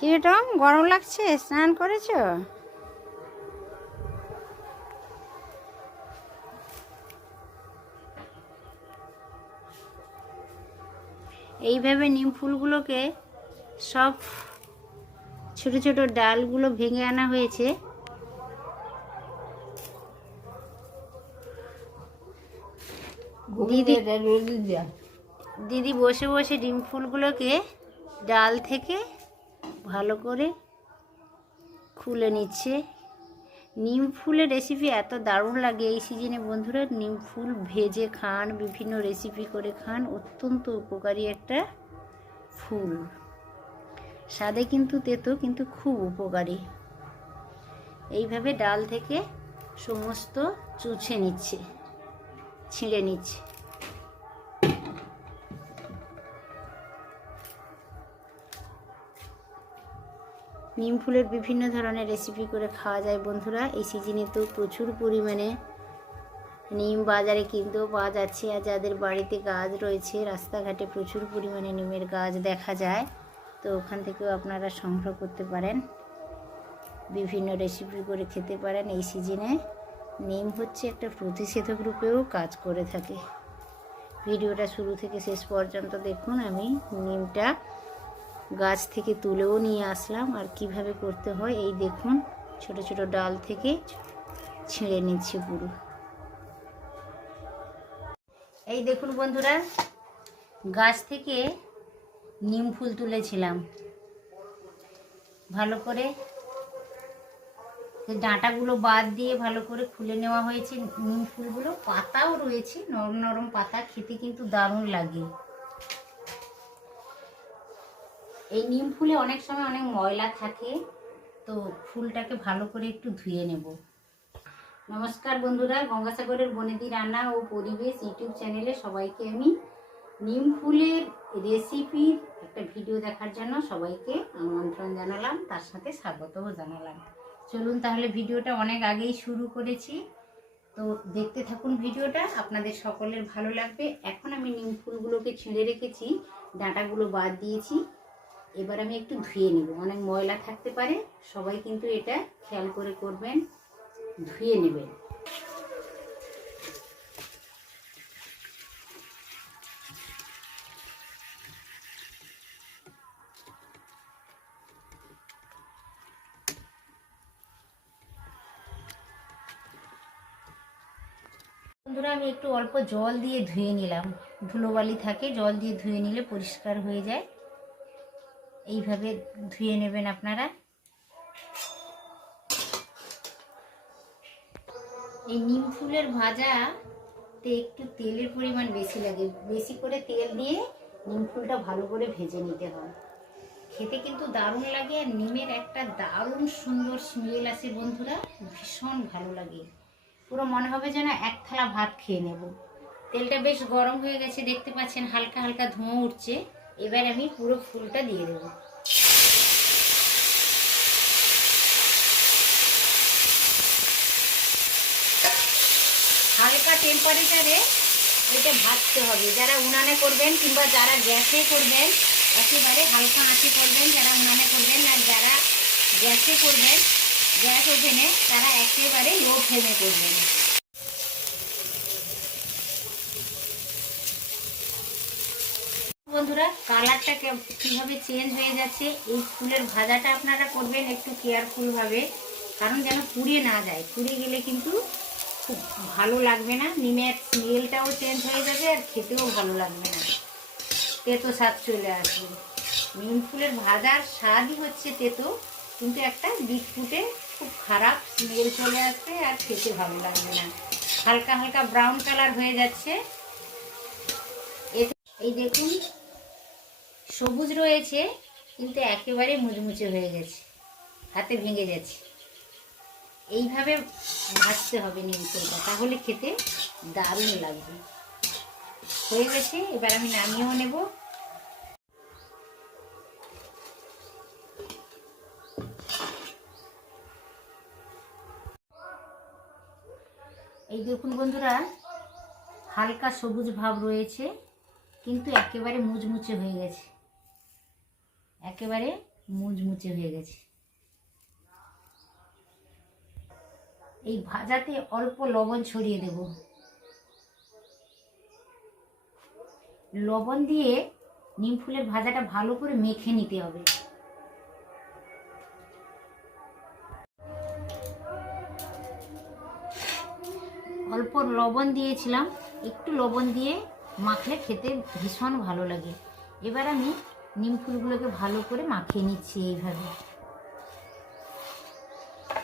কিরকম গরম লাগছে? স্নান করেছো? এইভাবে নিম ফুলগুলোকে সব ছোট ছোট ডালগুলো ভেঙে আনা হয়েছে। দিদি বসে বসে নিম ফুলগুলোকে ডাল থেকে ভালো করে খুলে নিচ্ছে। নিম ফুলের রেসিপি এত দারুণ লাগে এই সিজনে বন্ধুরা। নিম ফুল ভেজে খান, বিভিন্ন রেসিপি করে খান, অত্যন্ত উপকারী একটা ফুল। স্বাদে কিন্তু তেতো, কিন্তু খুব উপকারী। এইভাবে ডাল থেকে সমস্ত চুষে নিচ্ছে, ছিঁড়ে নিচ্ছে। নিম ফুলের বিভিন্ন ধরনের রেসিপি করে খাওয়া যায় বন্ধুরা। এই সিজনে তো প্রচুর পরিমাণে নিম বাজারে কিনতেও পাওয়া যাচ্ছে। আর যাদের বাড়িতে গাছ রয়েছে, রাস্তাঘাটে প্রচুর পরিমাণে নিমের গাছ দেখা যায়, তো ওখান থেকেও আপনারা সংগ্রহ করতে পারেন, বিভিন্ন রেসিপি করে খেতে পারেন। এই সিজনে নিম হচ্ছে একটা প্রতিষেধক রূপেও কাজ করে থাকে। ভিডিওটা শুরু থেকে শেষ পর্যন্ত দেখুন। আমি নিমটা গাছ থেকে তুলেও নিয়ে আসলাম, আর কিভাবে করতে হয় এই দেখুন। ছোট ছোট ডাল থেকে ছিঁড়ে নিচ্ছি পুরো। এই দেখুন বন্ধুরা, গাছ থেকে নিম ফুল তুলেছিলাম। ভালো করে ডাঁটাগুলো বাদ দিয়ে ভালো করে খুলে নেওয়া হয়েছে। নিম ফুলগুলো পাতাও রয়েছে, নরম নরম পাতা, খেতে কিন্তু দারুণ লাগে। এই নিম ফুলে অনেক সময় অনেক ময়লা থাকে, তো ফুলটাকে ভালো করে একটু ধুয়ে নেব। নমস্কার বন্ধুরা, গঙ্গাসাগরের বনেদি রান্না ও পরিবেশ ইউটিউব চ্যানেলে সবাইকে আমি নিম ফুলের রেসিপির একটা ভিডিও দেখার জন্য সবাইকে আমন্ত্রণ জানালাম, তার সাথে স্বাগতও জানালাম। চলুন তাহলে ভিডিওটা অনেক আগেই শুরু করেছি, তো দেখতে থাকুন ভিডিওটা, আপনাদের সকলের ভালো লাগবে। এখন আমি নিম ফুলগুলোকে ছিঁড়ে রেখেছি, ডাঁটাগুলো বাদ দিয়েছি। এবার আমি একটু ধুয়ে নেব, অনেক ময়লা থাকতে পারে, সবাই কিন্তু এটা খেয়াল করে করবেন, ধুয়ে নেবেন। বন্ধুরা, আমি একটু অল্প জল দিয়ে ধুয়ে নিলাম। ধুলোবালি থাকে, জল দিয়ে ধুয়ে নিলে পরিষ্কার হয়ে যায়। এইভাবে ধুয়ে নেবেন আপনারা। এই নিম ফুলের ভাজাতে একটু তেলের পরিমাণ বেশি লাগে, বেশি করে তেল দিয়ে নিম ফুলটা ভালো করে ভেজে নিতে হয়। খেতে কিন্তু দারুণ লাগে, আর নিমের একটা দারুণ সুন্দর স্মেল আসে বন্ধুরা, ভীষণ ভালো লাগে। পুরো মনে হবে যেন এক থালা ভাত খেয়ে নেব। তেলটা বেশ গরম হয়ে গেছে, দেখতে পাচ্ছেন হালকা হালকা ধোঁয়া উঠছে। এবার আমি পুরো ফুলটা দিয়ে দেবো। হালকা টেম্পারেচারে এটা ভাজতে হবে। যারা উনানে করবেন কিংবা যারা গ্যাসে করবেন, একেবারে হালকা আঁচে করবেন যারা উনানে করবেন। আর যারা গ্যাসে করবেন, গ্যাস ওভেনে, তারা একেবারে লো ফ্লেমে করবেন। বন্ধুরা, কালারটা কীভাবে চেঞ্জ হয়ে যাচ্ছে। এই ফুলের ভাজাটা আপনারা করবেন একটু কেয়ারফুলভাবে, কারণ যেন পুড়িয়ে না যায়। পুড়ে গেলে কিন্তু খুব ভালো লাগবে না, নিমের স্মেলটাও চেঞ্জ হয়ে যাবে, আর খেতেও ভালো লাগবে না, তেতো স্বাদ চলে আসবে। নিম ফুলের ভাজার স্বাদই হচ্ছে তেতো, কিন্তু একটা বিটফুটে খুব খারাপ স্মেল চলে আসবে, আর খেতে ভালো লাগবে না। হালকা হালকা ব্রাউন কালার হয়ে যাচ্ছে। এই দেখুন, সবুজ রয়েছে কিন্তু একেবারে মুচমুচে হয়ে গেছে, হাতে ভেঙে যাচ্ছে। এইভাবে ভাজতে হবে নিম ফুলটা, তাহলে খেতে দারুণ লাগবে। হয়ে গেছে, এবার আমি নামিয়েও নেব। এই দেখুন বন্ধুরা, হালকা সবুজ ভাব রয়েছে, কিন্তু একেবারে মুচমুচে হয়ে গেছে, একেবারে মুচমুচে হয়ে গেছে। এই ভাজাতে অল্প লবণ ছড়িয়ে দেব। লবণ দিয়ে নিম ফুলের ভাজাটা ভালো করে মেখে নিতে হবে। অল্প লবণ দিয়েছিলাম, একটু লবণ দিয়ে মাখলে খেতে ভীষণ ভালো লাগে। এবার আমি নিম ফুলগুলোকে ভালো করে মাখিয়ে নিচ্ছি এইভাবে।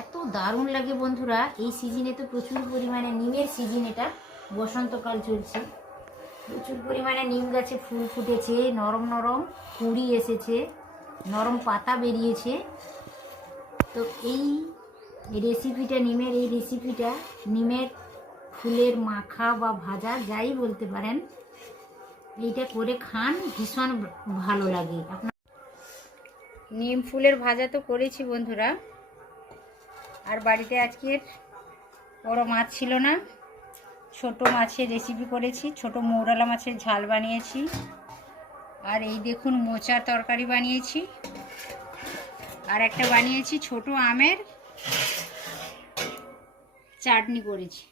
এত দারুণ লাগে বন্ধুরা। এই সিজনে তো প্রচুর পরিমাণে নিমের সিজন, এটা বসন্তকাল চলছে, প্রচুর পরিমাণে নিম গাছে ফুল ফুটেছে, নরম নরম কুঁড়ি এসেছে, নরম পাতা বেরিয়েছে। তো এই রেসিপিটা, নিমের এই রেসিপিটা, নিমের ফুলের মাখা বা ভাজা যাই বলতে পারেন, এইটা করে খান, ভীষণ ভালো লাগে। আপনার নিম ফুলের ভাজা তো করেছি বন্ধুরা। আর বাড়িতে আজকের বড় মাছ ছিল না, ছোট মাছের রেসিপি করেছি, ছোট মৌরালা মাছের ঝাল বানিয়েছি। আর এই দেখুন মোচার তরকারি বানিয়েছি। আর একটা বানিয়েছি ছোট আমের চাটনি করেছি।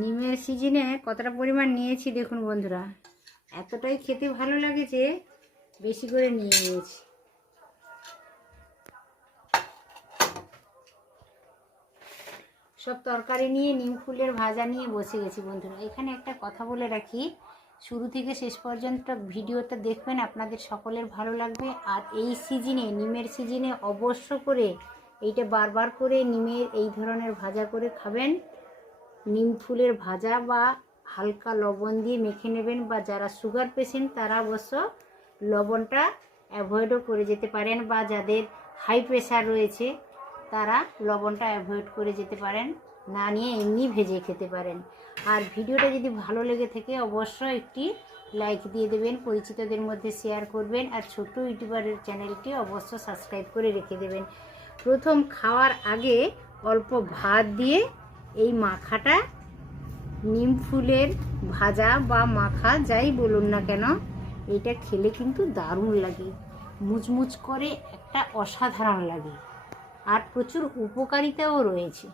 নিমের সিজনে কতটা পরিমাণ নিয়েছি দেখুন বন্ধুরা। এতটাই খেতে ভালো লাগে যে বেশি করে নিয়ে নিয়েছি। সব তরকারি নিয়ে নিম ফুলের ভাজা নিয়ে বসে গেছি বন্ধুরা। এখানে একটা কথা বলে রাখি, শুরু থেকে শেষ পর্যন্ত ভিডিওটা দেখবেন, আপনাদের সকলের ভালো লাগবে। আর এই সিজনে, নিমের সিজনে অবশ্য করে এইটা বারবার করে নিমের এই ধরনের ভাজা করে খাবেন। নিম ফুলের ভাজা বা হালকা লবণ দিয়ে মেখে নেবেন, বা যারা সুগার পেশেন্ট তারা অবশ্য লবণটা অ্যাভয়েডও করে যেতে পারেন, বা যাদের হাই প্রেশার রয়েছে তারা লবণটা অ্যাভয়েড করে যেতে পারেন, না নিয়ে এমনি ভেজে খেতে পারেন। আর ভিডিওটা যদি ভালো লেগে থাকে অবশ্যই একটি লাইক দিয়ে দেবেন, পরিচিতদের মধ্যে শেয়ার করবেন, আর ছোট্ট ইউটিউবারের চ্যানেলটি অবশ্য সাবস্ক্রাইব করে রেখে দেবেন। প্রথম খাওয়ার আগে অল্প ভাত দিয়ে এই মাখাটা, নিম ফুলের ভাজা বা মাখা যাই বলুন না কেন, এটা খেলে কিন্তু দারুণ লাগে, মুচমুচ করে একটা অসাধারণ লাগে, আর প্রচুর উপকারিতাও রয়েছে।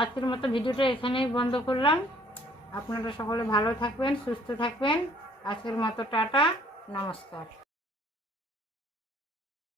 আজকের মতো ভিডিওটা এখানেই বন্ধ করলাম। আপনারা সকলে ভালো থাকবেন, সুস্থ থাকবেন। আজকের মতো টাটা, নমস্কার।